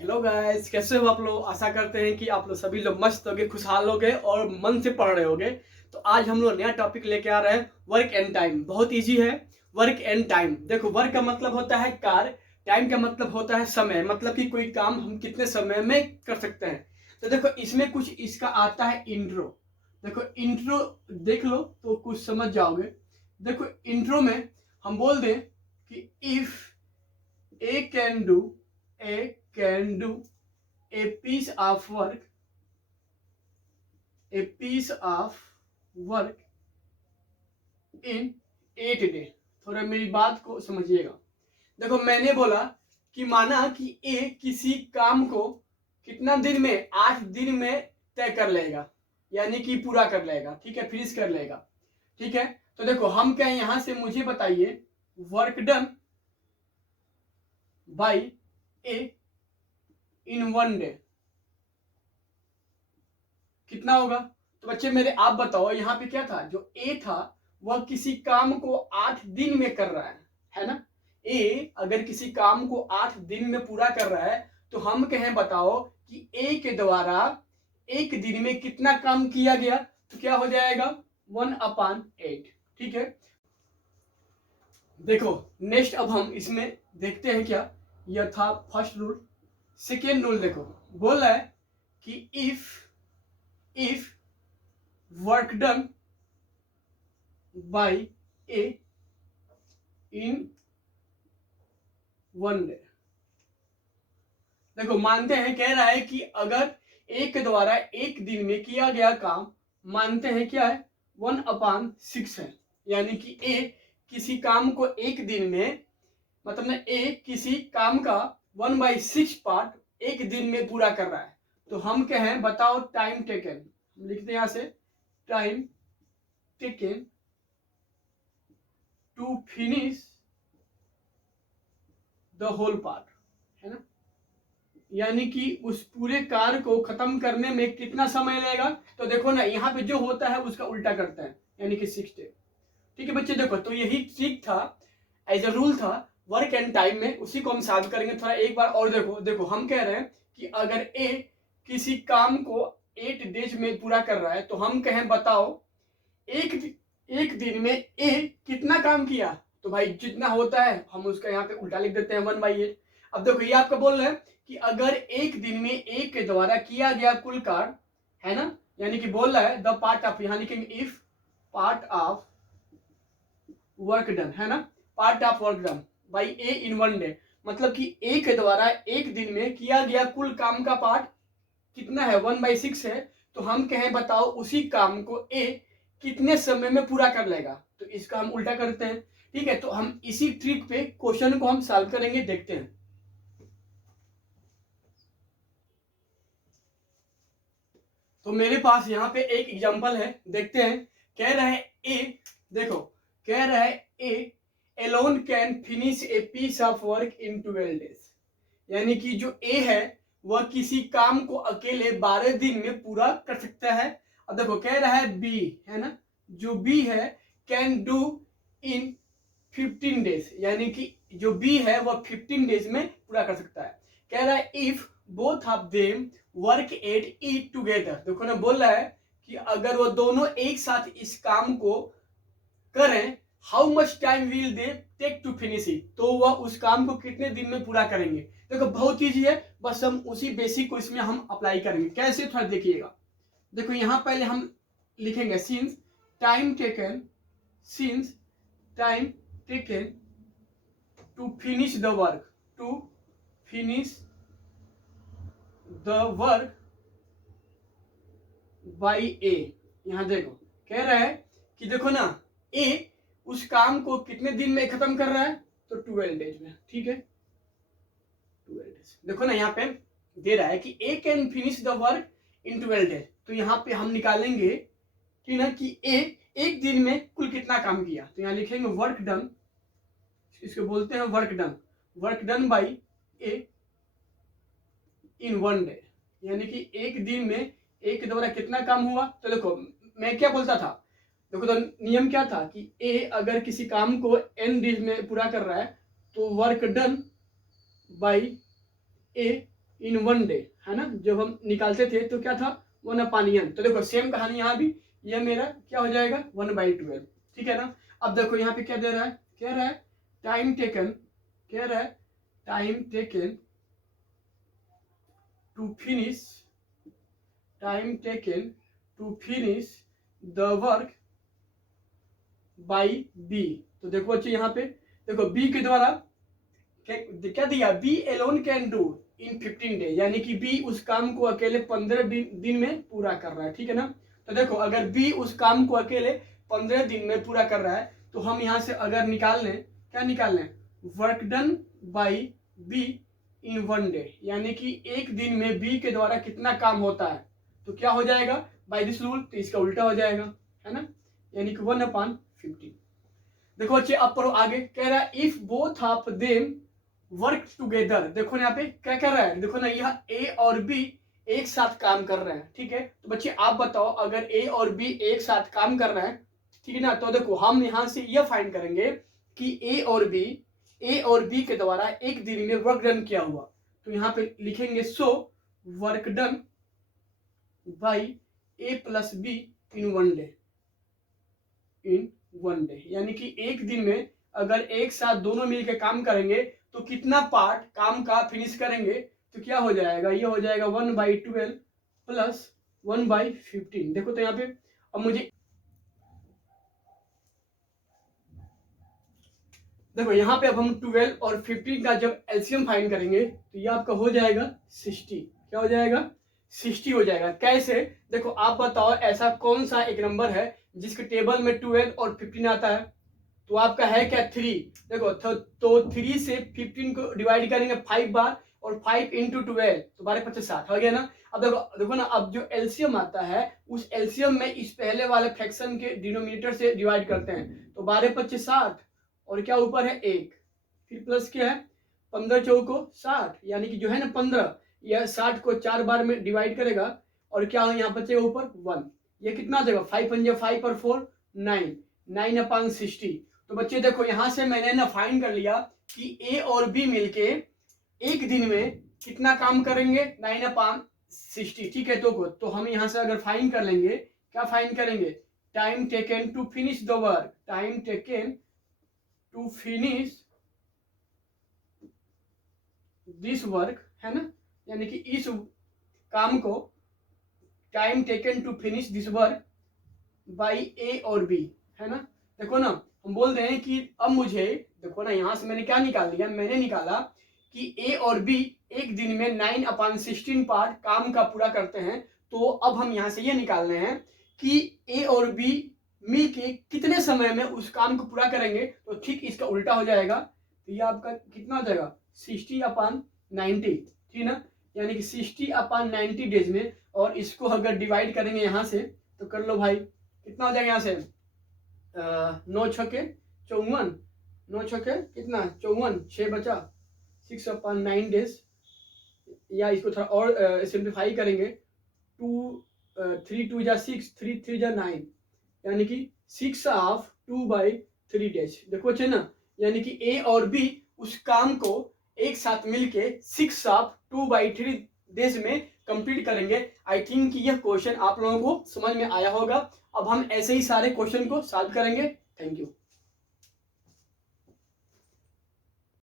Hello guys, कैसे हो आप लोग। आशा करते हैं कि आप लोग सभी लोग मस्त होगे, खुशहाल होगे और मन से पढ़ रहे होगे। तो आज हम लोग नया टॉपिक लेके आ रहे हैं, वर्क एंड टाइम। बहुत इजी है। वर्क एंड टाइम, देखो वर्क का मतलब होता है कार्य, टाइम का मतलब होता है समय, मतलब कि कोई काम हम कितने समय में कर सकते हैं। तो देखो इसमें कुछ इसका आता है इंट्रो। देखो इंट्रो देख लो तो कुछ समझ जाओगे। देखो इंट्रो में हम बोल दें कि if A can do, A can do a piece of work, a piece of work in 8 day। थोड़ा मेरी बात को समझिएगा। देखो मैंने बोला कि माना कि ए किसी काम को कितना दिन में, 8 दिन में तय कर लेगा, यानी कि पूरा कर लेगा। ठीक है, फिनिश कर लेगा। ठीक है, तो देखो हम क्या यहां से, मुझे बताइए work done by A in 1 day कितना होगा। तो बच्चे मेरे आप बताओ, यहाँ पे क्या था, जो ए था वह किसी काम को 8 दिन में कर रहा है ना। ए अगर किसी काम को 8 दिन में पूरा कर रहा है तो हम कहें बताओ कि ए के द्वारा 1 दिन में कितना काम किया गया। तो क्या हो जाएगा 1/8। ठीक है, देखो नेक्स्ट अब हम इसमें देखते हैं क्या। यह था फर्स्ट रूल। सेकेंड रूल देखो, बोल रहा है कि if work done by A in 1 day. देखो मानते हैं, कह रहा है कि अगर ए के द्वारा 1 दिन में किया गया काम, मानते हैं क्या है 1/6 है, यानी कि ए किसी काम को 1 दिन में, मतलब ना ए किसी काम का 1/6 पार्ट 1 दिन में पूरा कर रहा है। तो हम कहें बताओ टाइम टेकन, लिखते हैं यहां से time taken to finish the whole part, है ना। यानी कि उस पूरे कार्य को खत्म करने में कितना समय लगेगा। तो देखो ना यहाँ पे जो होता है उसका उल्टा करते हैं, यानी कि 6 डे। ठीक है बच्चे, देखो तो यही ट्रिक था, एज अ रूल था वर्क एंड टाइम में। उसी को हम सॉल्व करेंगे थोड़ा एक बार और। देखो देखो हम कह रहे हैं कि अगर ए किसी काम को 8 डेज में पूरा कर रहा है तो हम कहें बताओ एक एक दिन में ए कितना काम किया। तो भाई जितना होता है हम उसका यहाँ पे उल्टा लिख देते हैं 1/8। अब देखो ये आपका बोल रहा है कि अगर 1 दिन में ए के द्वारा किया गया कुल कार्य, है ना, यानी कि बोल रहा है द पार्ट ऑफ, यहाँ लिखेंगे if part of work done, है ना, part of work done by A in 1 day, मतलब कि ए के द्वारा 1 दिन में किया गया कुल काम का पार्ट कितना है 1/6 है। तो हम कहें बताओ उसी काम को ए कितने समय में पूरा कर लेगा। तो इसका हम उल्टा करते हैं। ठीक है, तो हम इसी ट्रिक पे क्वेश्चन को हम सॉल्व करेंगे, देखते हैं। तो मेरे पास यहाँ पे एक एग्जांपल है, देखते हैं। कह रहा है ए, देखो कह रहा है A alone can finish a piece of work in 12 days, यानी कि जो ए है वह किसी काम को अकेले 12 दिन में पूरा कर सकता है। अब देखो कह रहा है बी, है ना, जो बी है कैन डू इन 15 डेज, यानी कि जो बी है वह 15 डेज में पूरा कर सकता है। कह रहा है if both of them work at it together. देखो ना बोल रहा है कि अगर वो दोनों एक साथ इस काम को करें, how much time will they take to finish it, तो वह उस काम को कितने दिन में पूरा करेंगे। देखो बहुत ईजी है, बस हम उसी बेसिक को इसमें हम अप्लाई करेंगे। कैसे, थोड़ा देखिएगा। देखो यहां पहले हम लिखेंगे since time taken, since time taken to finish the work, to finish the work by A. यहां देखो कह रहा है कि देखो ना ए उस काम को कितने दिन में खत्म कर रहा है, तो 12 डेज में। ठीक है, 12 डेज। देखो ना यहाँ पे दे रहा है कि A can finish the work in 12 days. तो यहाँ पे हम निकालेंगे कि ना कि ए एक दिन में कुल कितना काम किया। तो यहाँ लिखेंगे वर्क डन, इसको बोलते हैं work done, work done by A in 1 day, यानी कि एक दिन में एक के द्वारा कितना काम हुआ। तो देखो मैं क्या बोलता था, देखो तो नियम क्या था कि ए अगर किसी काम को n डेज में पूरा कर रहा है तो work done by A in 1 day, है ना। जब हम निकालते थे तो क्या था 1/n। तो देखो सेम कहानी यहाँ भी, ये मेरा क्या हो जाएगा 1/12, ठीक है ना। अब देखो यहाँ पे क्या दे रहा है, कह रहा है टाइम टेकन, कह रहा है time taken to finish, time taken to finish the work by b. तो देखो बच्चे यहाँ पे देखो बी के द्वारा क्या दिया, b alone can do in 15 day, यानी कि बी उस काम को अकेले 15 दिन में पूरा कर रहा है, ठीक है ना। तो देखो अगर बी उस काम को अकेले 15 दिन में पूरा कर रहा है तो हम यहाँ से अगर निकाल लें, क्या निकाल लें, work done by be in 1 day, यानी कि एक दिन में बी के द्वारा कितना काम होता है, तो क्या हो जाएगा बाई दिस रूल, तो इसका उल्टा हो जाएगा, है ना, यानी कि 1/15। देखो बच्चे अब पढ़ो आगे, कह रहा है if both of them work together. देखो ना यहाँ पे क्या कर रहा है, देखो ना यह ए और बी एक साथ काम कर रहे हैं, ठीक है। तो बच्चे आप बताओ अगर ए और बी एक साथ काम कर रहे हैं, ठीक है ना, तो देखो हम यहाँ से यह फाइंड करेंगे कि ए और बी के द्वारा एक दिन में वर्क डन किया हुआ। तो यहाँ पे लिखेंगे so work done by A plus be in 1 day, in 1 day, यानी कि एक दिन में अगर एक साथ दोनों मिलकर काम करेंगे तो कितना पार्ट काम का फिनिश करेंगे, तो क्या हो जाएगा, ये हो जाएगा 1/12 प्लस 1/15। देखो तो यहाँ पे अब मुझे देखो यहाँ पे अब हम 12 और 15 का जब एलसीएम फाइंड करेंगे तो ये आपका हो जाएगा 60। क्या हो जाएगा 60 हो जाएगा। कैसे, देखो आप बताओ ऐसा कौन सा एक नंबर है जिसके टेबल में 12 और 15 आता है, तो आपका है क्या 3। देखो तो 3 से 15 को डिवाइड करेंगे 5 बार और 5 इंटू 12 तो 12×5 60 हो गया ना। अब देखो ना, अब जो एलसीएम आता है उस एलसीएम में इस पहले वाले फ्रैक्शन के डिनोमिनेटर से डिवाइड करते हैं, तो 12×5 60 और क्या ऊपर है 1, फिर प्लस क्या है 15 चौको 60, यानी कि जो है ना 15 यह 60 को 4 बार में डिवाइड करेगा और क्या हो यहाँ बचेगा ऊपर 1। ये कितना आ जाएगा 5×5 और 4 9, 9/60। तो बच्चे देखो यहाँ से मैंने ना फाइंड कर लिया कि ए और बी मिलके एक दिन में कितना काम करेंगे 9/60, ठीक है। तो हम यहाँ से अगर फाइंड कर लेंगे, क्या फाइंड करेंगे, time taken to finish the work, time taken to finish this work, है ना, यानी कि इस काम को time taken to finish this work by A और बी, है ना। देखो ना हम बोल रहे हैं कि अब मुझे देखो ना यहाँ से मैंने क्या निकाल लिया, मैंने निकाला कि ए और बी एक दिन में 9/16 पार्ट काम का पूरा करते हैं। तो अब हम यहाँ से ये निकाल रहे हैं कि ए और बी मिलके कितने समय में उस काम को पूरा करेंगे, तो ठीक इसका उल्टा हो जाएगा। तो ये आपका कितना हो जाएगा 60/90, ठीक ना, यानी कि 60/90 डेज में। और इसको अगर डिवाइड करेंगे यहाँ से तो कर लो भाई, कितना हो जाएगा यहाँ से 9 छक्के 54, 9 छक्के कितना 54, 6 बचा 6/9 डेज, या इसको थोड़ा और सिंप्लीफाई करेंगे 3 2 जा 6, 3 3 जा 9, यानी कि 6/2/3 डेज। देखो अच्छे ना, यानी कि ए और बी उस काम को एक साथ मिलके 6/2/3 डेज में कंप्लीट करेंगे। आई थिंक कि यह क्वेश्चन आप लोगों को समझ में आया होगा। अब हम ऐसे ही सारे क्वेश्चन को सॉल्व करेंगे। Thank you.